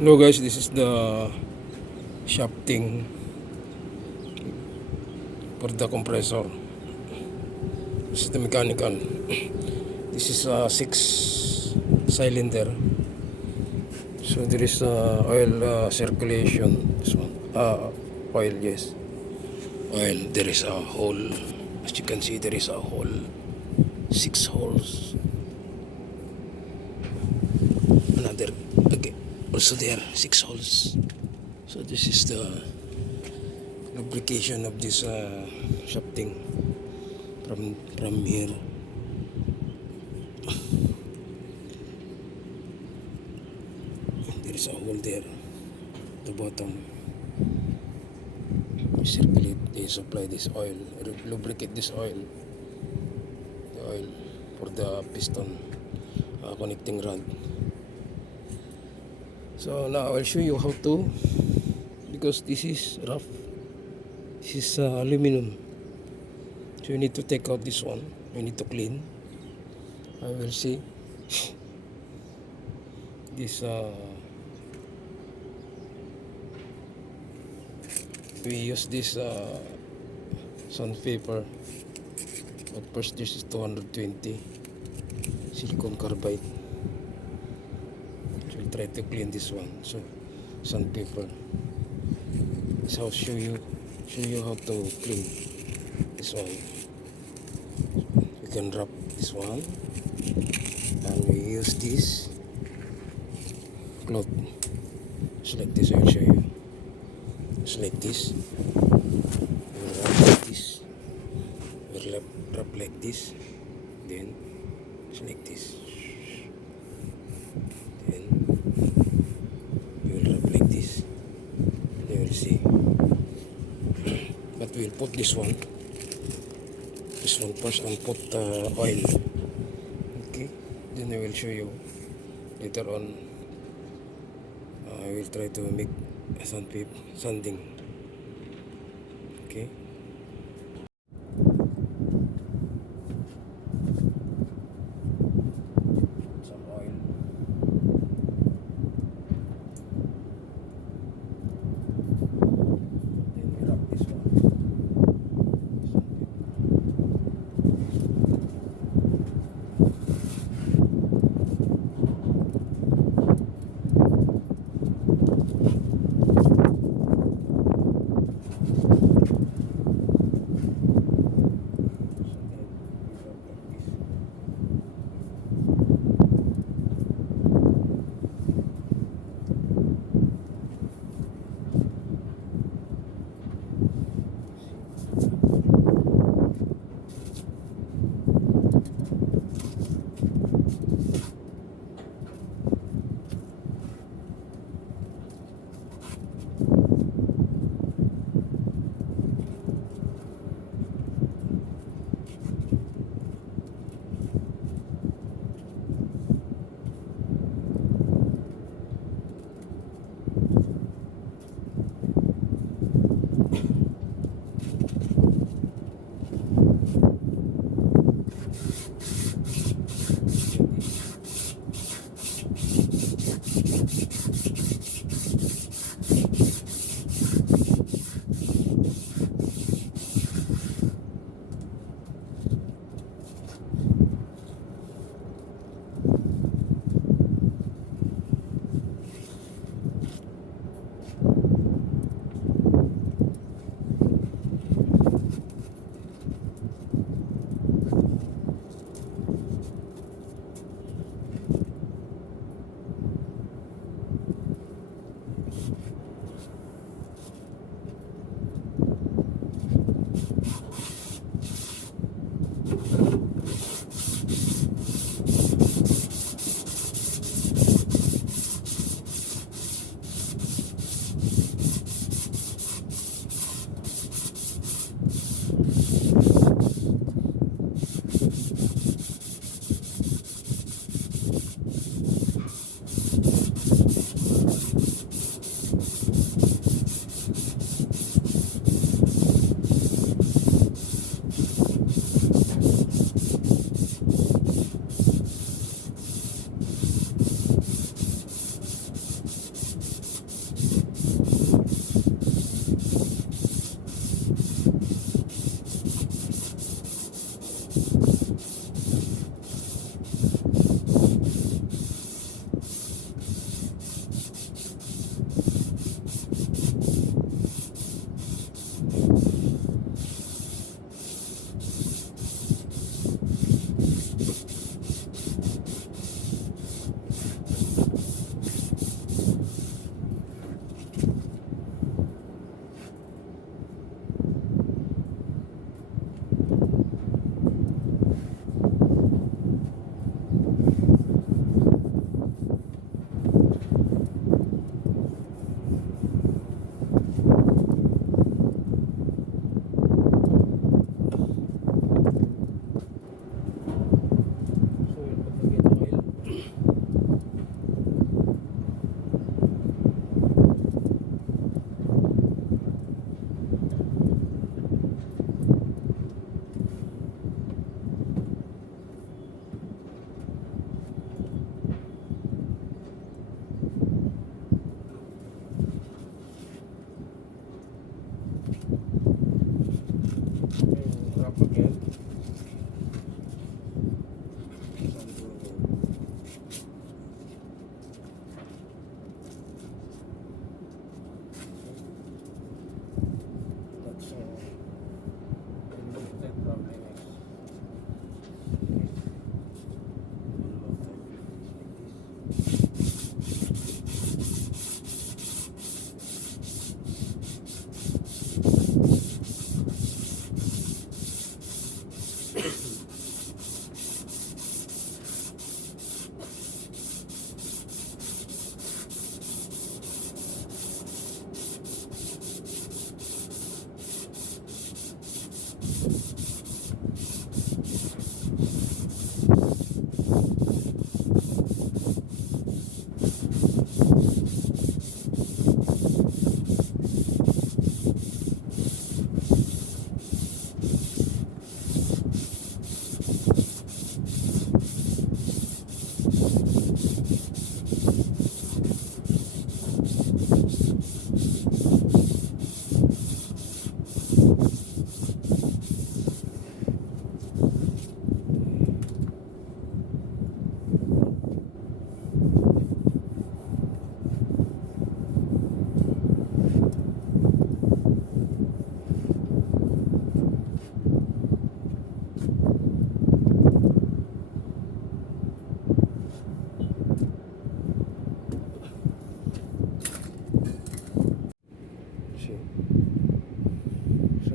No guys, this is the shafting for the compressor. This is the mechanical. This is a 6 cylinder. So there is oil circulation. This one, oil, yes, oil. There is a hole. As you can see, there is a hole. 6 holes. Another, okay. Also there, 6 holes. So this is the lubrication of this shafting from here. There is a hole there, the bottom. Circulate, they supply this oil, lubricate this oil, the oil for the piston connecting rod. So now I'll show you how to, because this is rough, this is aluminum, so you need to take out this one, you need to clean. I will see this we use this sandpaper, but first this is 220 silicone carbide. So I'll try to clean this one. So sandpaper. So I'll show you how to clean this one. You can wrap this one, and we use this cloth. Just like this, I'll show you. Just like this. We'll wrap like this. We'll wrap like this. Then just like this. Then we will wrap like this. You will see. But we'll put this one first and put oil. Okay. Then I will show you later on. I will try to make a sanding. Okay. Some oil.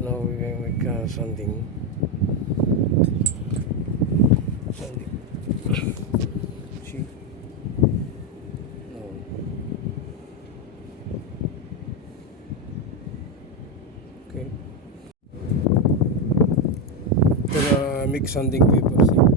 Now we're going to make sanding. See? No. Okay. Ito na mix sanding paper. See?